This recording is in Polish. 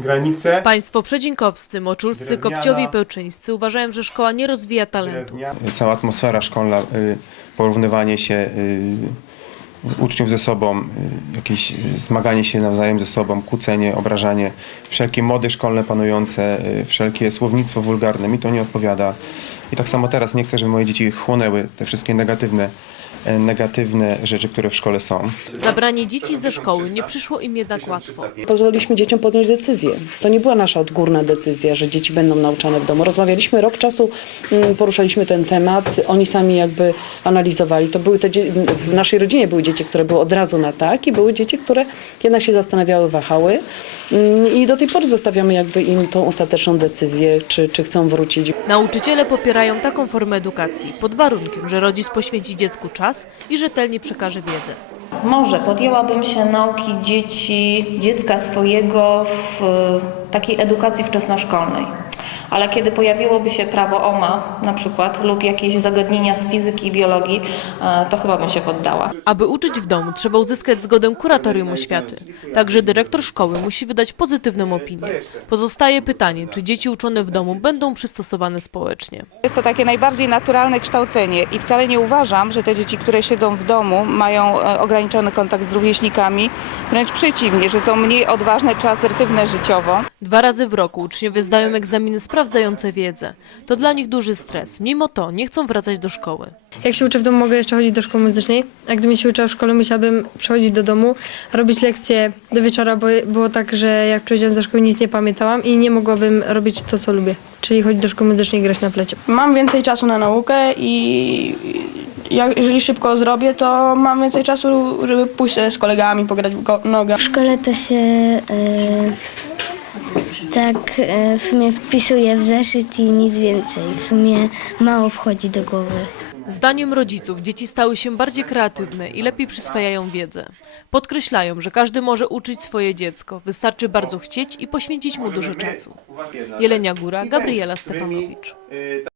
granice Państwo przedzinkowscy, moczulscy, Drewniana. kopciowi i pełczyńscy uważają, że szkoła nie rozwija talentu. cała atmosfera szkolna, y, porównywanie się y, uczniów ze sobą, y, jakieś zmaganie się nawzajem ze sobą, kłócenie, obrażanie, wszelkie mody szkolne panujące, wszelkie słownictwo wulgarne, mi to nie odpowiada. I tak samo teraz nie chcę, żeby moje dzieci chłonęły te wszystkie negatywne, negatywne rzeczy, które w szkole są. Zabranie dzieci ze szkoły nie przyszło im jednak łatwo. Pozwoliliśmy dzieciom podjąć decyzję. To nie była nasza odgórna decyzja, że dzieci będą nauczane w domu. Rozmawialiśmy rok czasu, mm, poruszaliśmy ten temat, oni sami jakby analizowali. To były te w naszej rodzinie były dzieci, które były od razu na tak i były dzieci, które jednak się zastanawiały, wahały. Mm, I do tej pory zostawiamy jakby im tą ostateczną decyzję, czy, czy chcą wrócić. Nauczyciele popierają taką formę edukacji pod warunkiem, że rodzic poświęci dziecku czas i rzetelnie przekaże wiedzę. Może podjęłabym się nauki dzieci, dziecka swojego w e, takiej edukacji wczesnoszkolnej. Ale kiedy pojawiłoby się prawo OMA na przykład lub jakieś zagadnienia z fizyki i biologii, e, to chyba bym się poddała. Aby uczyć w domu, trzeba uzyskać zgodę kuratorium oświaty. Także dyrektor szkoły musi wydać pozytywną opinię. Pozostaje pytanie, czy dzieci uczone w domu będą przystosowane społecznie. Jest to takie najbardziej naturalne kształcenie i wcale nie uważam, że te dzieci, które siedzą w domu, mają e, ograniczony kontakt z rówieśnikami. Wręcz przeciwnie, że są mniej odważne czy asertywne życiowo. Dwa razy w roku uczniowie zdają egzaminy sprawdzające wiedzę. To dla nich duży stres. Mimo to nie chcą wracać do szkoły. Jak się uczę w domu, mogę jeszcze chodzić do szkoły muzycznej. A gdybym się uczyła w szkole, musiałabym przychodzić do domu, robić lekcje do wieczora, bo było tak, że jak przychodziłam ze szkoły, nic nie pamiętałam i nie mogłabym robić to, co lubię, czyli chodzić do szkoły muzycznej i grać na flecie. Mam więcej czasu na naukę i jak, jeżeli szybko zrobię, to mam więcej czasu, żeby pójść sobie z kolegami, pograć w go- nogę. W szkole to się e, tak e, w sumie wpisuje w zeszyt i nic więcej. W sumie mało wchodzi do głowy. Zdaniem rodziców dzieci stały się bardziej kreatywne i lepiej przyswajają wiedzę. Podkreślają, że każdy może uczyć swoje dziecko. Wystarczy bardzo chcieć i poświęcić mu dużo czasu. Jelenia Góra, Gabriela Stefanowicz.